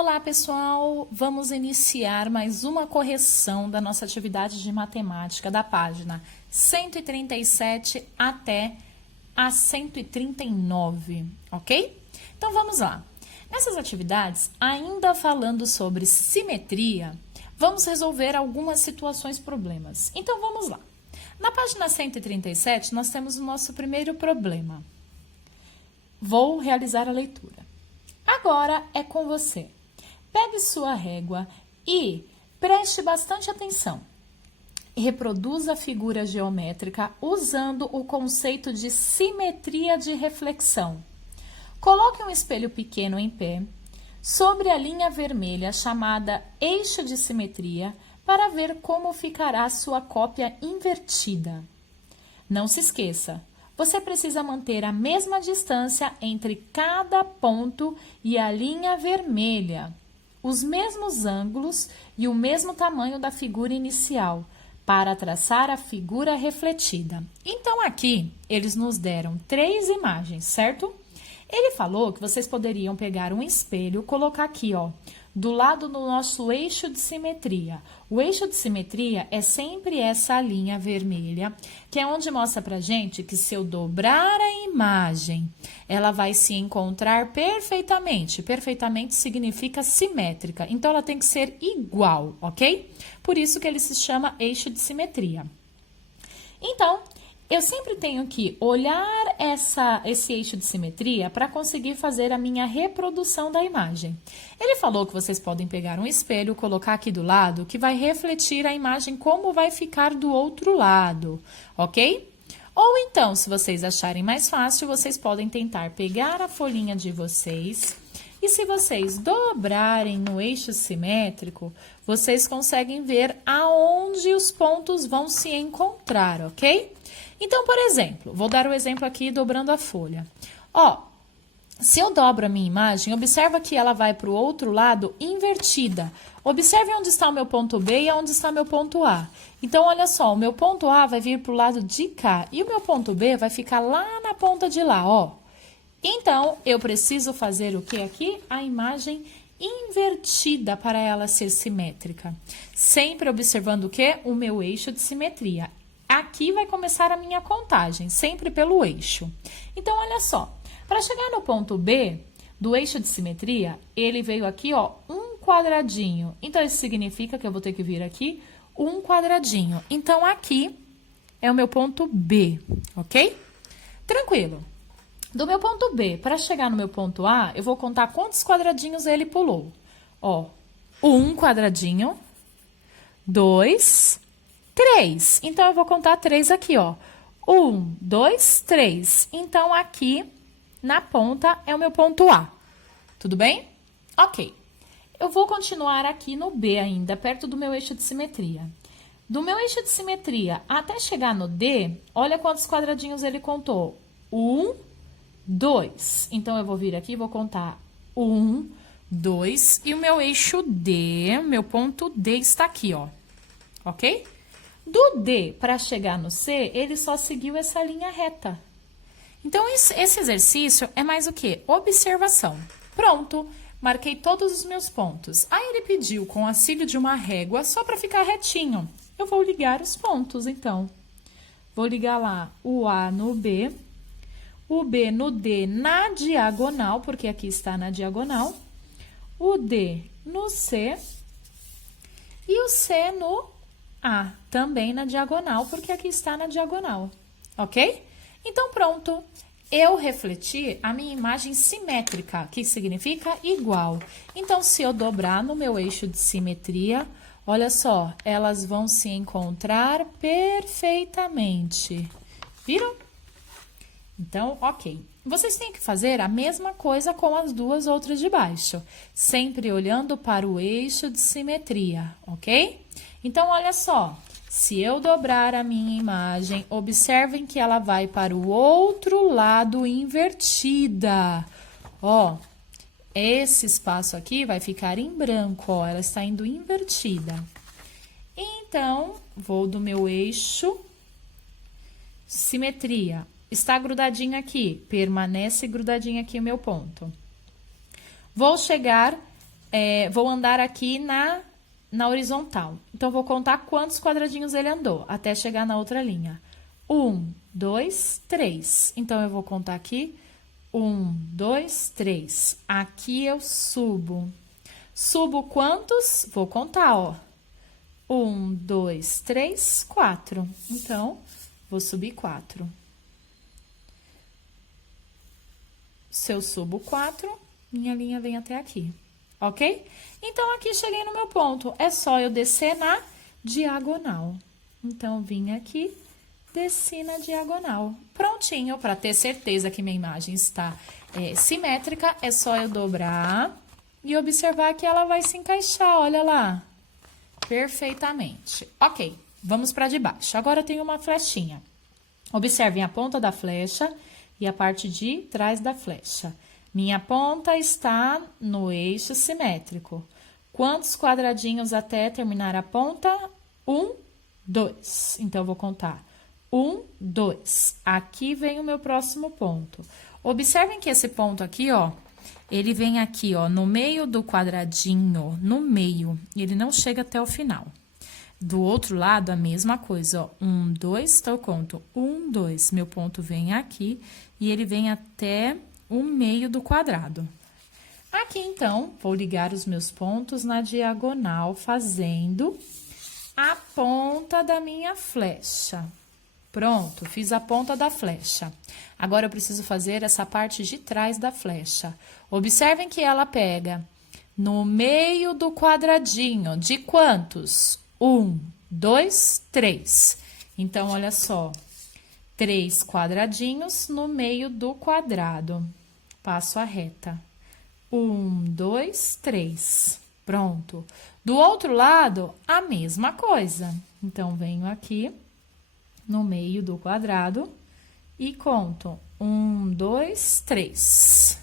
Olá, pessoal! Vamos iniciar mais uma correção da nossa atividade de matemática da página 137 até a 139, ok? Então, vamos lá. Nessas atividades, ainda falando sobre simetria, vamos resolver algumas situações problemas. Então, vamos lá. Na página 137, nós temos o nosso primeiro problema. Vou realizar a leitura. Agora é com você. Pegue sua régua e preste bastante atenção. Reproduza a figura geométrica usando o conceito de simetria de reflexão. Coloque um espelho pequeno em pé sobre a linha vermelha chamada eixo de simetria para ver como ficará sua cópia invertida. Não se esqueça, você precisa manter a mesma distância entre cada ponto e a linha vermelha, os mesmos ângulos e o mesmo tamanho da figura inicial, para traçar a figura refletida. Então, aqui, eles nos deram 3 imagens, certo? Ele falou que vocês poderiam pegar um espelho, colocar aqui, ó, do lado do nosso eixo de simetria. O eixo de simetria é sempre essa linha vermelha, que é onde mostra pra gente que se eu dobrar a imagem, ela vai se encontrar perfeitamente. Perfeitamente significa simétrica, então ela tem que ser igual, ok? Por isso que ele se chama eixo de simetria. Então, eu sempre tenho que olhar esse eixo de simetria para conseguir fazer a minha reprodução da imagem. Ele falou que vocês podem pegar um espelho, colocar aqui do lado, que vai refletir a imagem como vai ficar do outro lado, ok? Ou então, se vocês acharem mais fácil, vocês podem tentar pegar a folhinha de vocês e se vocês dobrarem no eixo simétrico, vocês conseguem ver aonde os pontos vão se encontrar, ok? Então, por exemplo, vou dar o exemplo aqui dobrando a folha. Ó, se eu dobro a minha imagem, observa que ela vai para o outro lado invertida. Observe onde está o meu ponto B e onde está o meu ponto A. Então, olha só, o meu ponto A vai vir para o lado de cá e o meu ponto B vai ficar lá na ponta de lá, ó. Então, eu preciso fazer o que aqui? A imagem invertida para ela ser simétrica. Sempre observando o que? O meu eixo de simetria. Aqui vai começar a minha contagem, sempre pelo eixo. Então, olha só, para chegar no ponto B do eixo de simetria, ele veio aqui, ó, um quadradinho. Então, isso significa que eu vou ter que vir aqui um quadradinho. Então, aqui é o meu ponto B, ok? Tranquilo. Do meu ponto B para chegar no meu ponto A, eu vou contar quantos quadradinhos ele pulou. Ó, um quadradinho, 2, 3. Então, eu vou contar 3 aqui, ó. 1, 2, 3. Então, aqui na ponta é o meu ponto A. Tudo bem? Ok. Eu vou continuar aqui no B ainda, perto do meu eixo de simetria. Do meu eixo de simetria até chegar no D, olha quantos quadradinhos ele contou. 1, 2. Então, eu vou vir aqui e vou contar 1, 2. E o meu eixo D, meu ponto D está aqui, ó. Ok? Do D para chegar no C, ele só seguiu essa linha reta. Então, esse exercício é mais o quê? Observação. Pronto, marquei todos os meus pontos. Aí, ele pediu com o auxílio de uma régua só para ficar retinho. Eu vou ligar os pontos, então. Vou ligar lá o A no B, o B no D na diagonal, porque aqui está na diagonal, o D no C e o C no A, também na diagonal, porque aqui está na diagonal, ok? Então, pronto, eu refleti a minha imagem simétrica, que significa igual. Então, se eu dobrar no meu eixo de simetria, olha só, elas vão se encontrar perfeitamente. Viram? Então, ok. Vocês têm que fazer a mesma coisa com as duas outras de baixo, sempre olhando para o eixo de simetria, ok? Então, olha só, se eu dobrar a minha imagem, observem que ela vai para o outro lado invertida. Ó, esse espaço aqui vai ficar em branco, ó, ela está indo invertida. Então, vou do meu eixo, simetria. Está grudadinho aqui, permanece grudadinho aqui o meu ponto. Vou chegar vou andar aqui na horizontal. Então, vou contar quantos quadradinhos ele andou, até chegar na outra linha. 1, 2, 3. Então, eu vou contar aqui. 1, 2, 3. Aqui eu subo. Subo quantos? Vou contar, ó. 1, 2, 3, 4. Então, vou subir 4. Se eu subo 4, minha linha vem até aqui, ok? Então, aqui cheguei no meu ponto. É só eu descer na diagonal. Então, vim aqui, desci na diagonal. Prontinho, para ter certeza que minha imagem está simétrica, é só eu dobrar e observar que ela vai se encaixar, olha lá. Perfeitamente. Ok, vamos para de baixo. Agora eu tenho uma flechinha. Observem a ponta da flecha e a parte de trás da flecha. Minha ponta está no eixo simétrico. Quantos quadradinhos até terminar a ponta? 1, 2. Então, eu vou contar. 1, 2. Aqui vem o meu próximo ponto. Observem que esse ponto aqui, ó, ele vem aqui, ó, no meio do quadradinho, no meio, e ele não chega até o final. Do outro lado, a mesma coisa, ó, 1, 2, então eu conto 1, 2, meu ponto vem aqui e ele vem até o meio do quadrado. Aqui, então, vou ligar os meus pontos na diagonal, fazendo a ponta da minha flecha. Pronto, fiz a ponta da flecha. Agora, eu preciso fazer essa parte de trás da flecha. Observem que ela pega no meio do quadradinho. De quantos? 1, 2, 3. Então, olha só. 3 quadradinhos no meio do quadrado. Passo a reta. 1, 2, 3. Pronto. Do outro lado, a mesma coisa. Então, venho aqui no meio do quadrado e conto 1, 2, 3.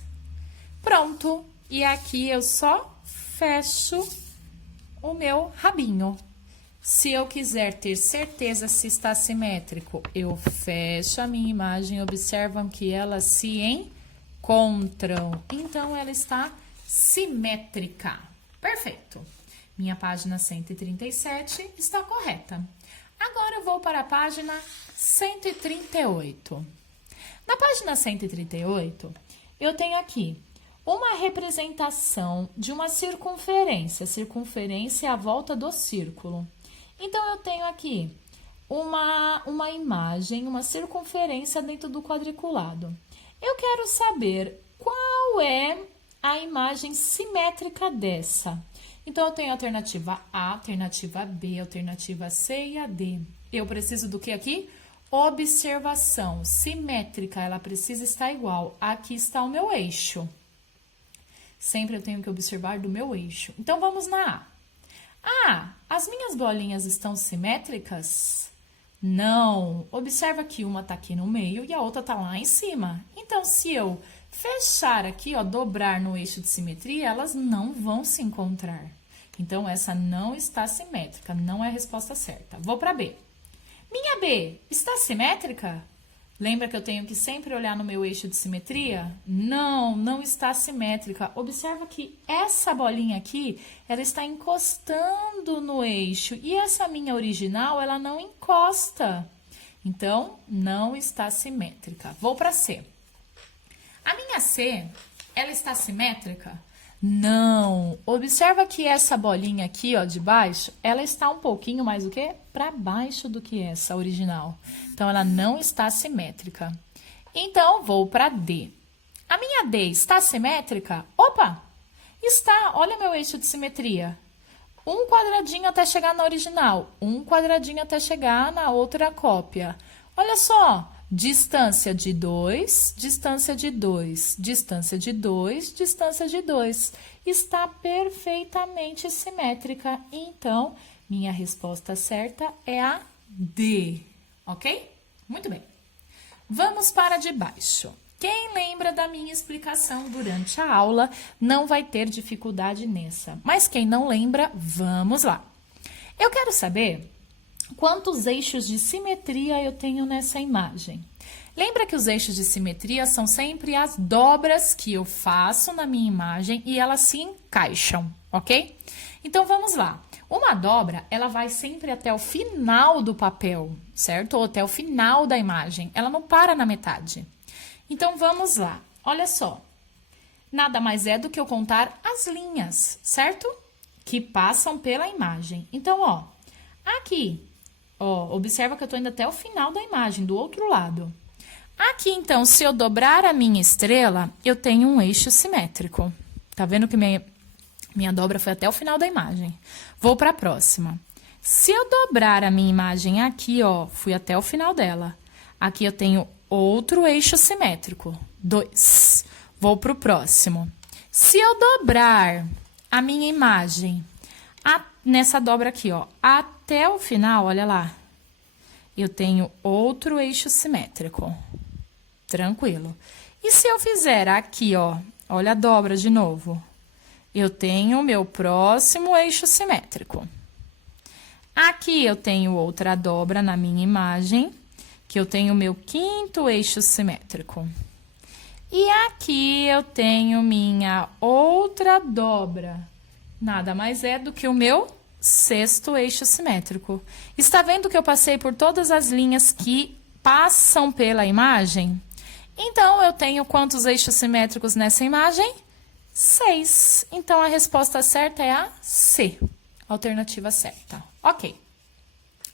Pronto. E aqui eu só fecho o meu rabinho. Se eu quiser ter certeza se está simétrico, eu fecho a minha imagem. Observam que elas se encontram. Então, ela está simétrica. Perfeito. Minha página 137 está correta. Agora, eu vou para a página 138. Na página 138, eu tenho aqui uma representação de uma circunferência. Circunferência é a volta do círculo. Então, eu tenho aqui uma imagem, uma circunferência dentro do quadriculado. Eu quero saber qual é a imagem simétrica dessa. Então, eu tenho a alternativa A, alternativa B, alternativa C e a D. Eu preciso do que aqui? Observação simétrica, ela precisa estar igual. Aqui está o meu eixo. Sempre eu tenho que observar do meu eixo. Então, vamos na A. Ah, as minhas bolinhas estão simétricas? Não. Observa que uma está aqui no meio e a outra está lá em cima. Então, se eu fechar aqui, ó, dobrar no eixo de simetria, elas não vão se encontrar. Então, essa não está simétrica, não é a resposta certa. Vou para B. Minha B está simétrica? Lembra que eu tenho que sempre olhar no meu eixo de simetria? Não, não está simétrica. Observa que essa bolinha aqui, ela está encostando no eixo. E essa minha original, ela não encosta. Então, não está simétrica. Vou para C. A minha C, ela está simétrica? Não. Observa que essa bolinha aqui, ó, de baixo, ela está um pouquinho mais o quê? Para baixo do que essa original. Então, ela não está simétrica. Então, vou para D. A minha D está simétrica? Opa! Está. Olha meu eixo de simetria. Um quadradinho até chegar na original. Um quadradinho até chegar na outra cópia. Olha só. Distância de 2, distância de 2, distância de 2, distância de 2. Está perfeitamente simétrica. Então, minha resposta certa é a D, ok? Muito bem. Vamos para de baixo. Quem lembra da minha explicação durante a aula não vai ter dificuldade nessa. Mas quem não lembra, vamos lá. Eu quero saber quantos eixos de simetria eu tenho nessa imagem. Lembra que os eixos de simetria são sempre as dobras que eu faço na minha imagem e elas se encaixam, ok? Então, vamos lá. Uma dobra, ela vai sempre até o final do papel, certo? Ou até o final da imagem. Ela não para na metade. Então, vamos lá. Olha só. Nada mais é do que eu contar as linhas, certo? Que passam pela imagem. Então, ó, aqui, ó, observa que eu tô indo até o final da imagem, do outro lado. Aqui, então, se eu dobrar a minha estrela, eu tenho um eixo simétrico. Tá vendo que minha dobra foi até o final da imagem. Vou para a próxima. Se eu dobrar a minha imagem aqui, ó, fui até o final dela. Aqui eu tenho outro eixo simétrico, 2. Vou para o próximo. Se eu dobrar a minha imagem nessa dobra aqui, ó, até o final, olha lá, eu tenho outro eixo simétrico. Tranquilo. E se eu fizer aqui, ó, olha a dobra de novo. Eu tenho o meu próximo eixo simétrico. Aqui eu tenho outra dobra na minha imagem, que eu tenho o meu quinto eixo simétrico. E aqui eu tenho minha outra dobra. Nada mais é do que o meu sexto eixo simétrico. Está vendo que eu passei por todas as linhas que passam pela imagem? Então, eu tenho quantos eixos simétricos nessa imagem? 6. Então, a resposta certa é a C. Alternativa certa. Ok.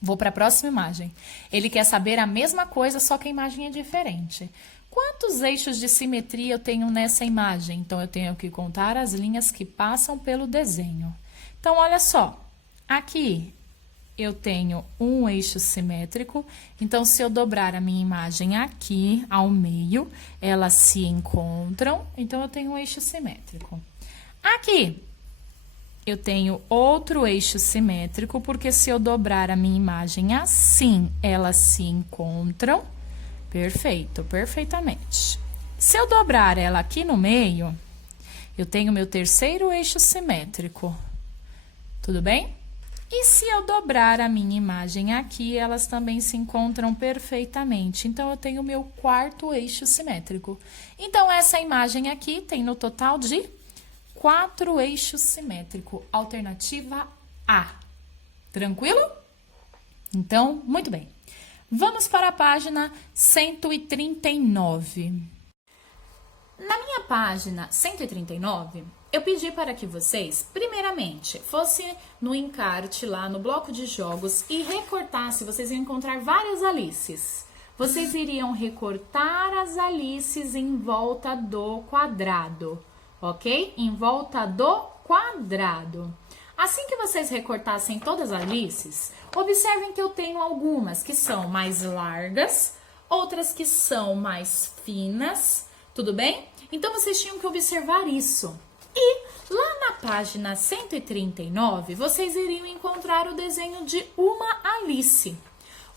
Vou para a próxima imagem. Ele quer saber a mesma coisa, só que a imagem é diferente. Quantos eixos de simetria eu tenho nessa imagem? Então, eu tenho que contar as linhas que passam pelo desenho. Então, olha só. Aqui, eu tenho um eixo simétrico. Então, se eu dobrar a minha imagem aqui, ao meio, elas se encontram. Então, eu tenho um eixo simétrico. Aqui, eu tenho outro eixo simétrico, porque se eu dobrar a minha imagem assim, elas se encontram. Perfeito, perfeitamente. Se eu dobrar ela aqui no meio, eu tenho meu terceiro eixo simétrico. Tudo bem? E se eu dobrar a minha imagem aqui, elas também se encontram perfeitamente. Então, eu tenho o meu quarto eixo simétrico. Então, essa imagem aqui tem no total de 4 eixos simétricos. Alternativa A. Tranquilo? Então, muito bem. Vamos para a página 139. Na minha página 139, eu pedi para que vocês, primeiramente, fossem no encarte lá no bloco de jogos e recortassem, vocês iam encontrar várias Alices. Vocês iriam recortar as Alices em volta do quadrado, ok? Em volta do quadrado. Assim que vocês recortassem todas as Alices, observem que eu tenho algumas que são mais largas, outras que são mais finas, tudo bem? Então, vocês tinham que observar isso. E lá na página 139, vocês iriam encontrar o desenho de uma Alice.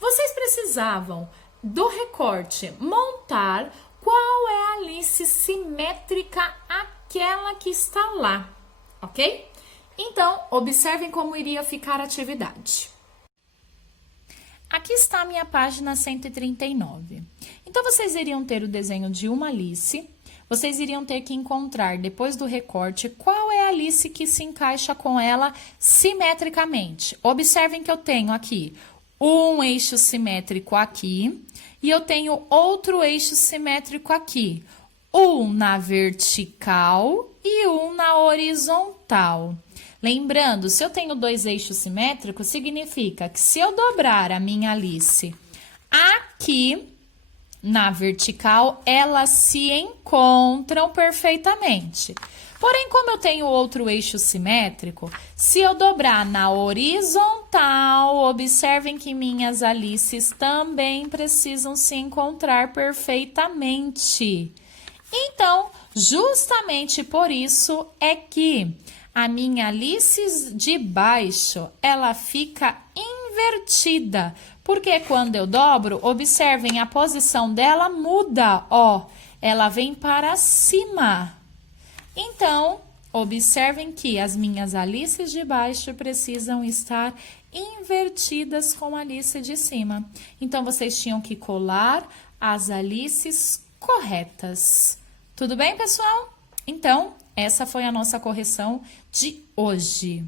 Vocês precisavam do recorte montar qual é a Alice simétrica àquela que está lá, ok? Então, observem como iria ficar a atividade. Aqui está a minha página 139. Então, vocês iriam ter o desenho de uma Alice. Vocês iriam ter que encontrar, depois do recorte, qual é a Alice que se encaixa com ela simetricamente. Observem que eu tenho aqui um eixo simétrico aqui e eu tenho outro eixo simétrico aqui. Um na vertical e um na horizontal. Lembrando, se eu tenho 2 eixos simétricos, significa que se eu dobrar a minha Alice aqui na vertical, elas se encontram perfeitamente. Porém, como eu tenho outro eixo simétrico, se eu dobrar na horizontal, observem que minhas Alices também precisam se encontrar perfeitamente. Então, justamente por isso é que a minha Alice de baixo, ela fica invertida. Porque quando eu dobro, observem, a posição dela muda, ó. Ela vem para cima. Então, observem que as minhas Alices de baixo precisam estar invertidas com a Alice de cima. Então, vocês tinham que colar as Alices corretas. Tudo bem, pessoal? Então, essa foi a nossa correção de hoje.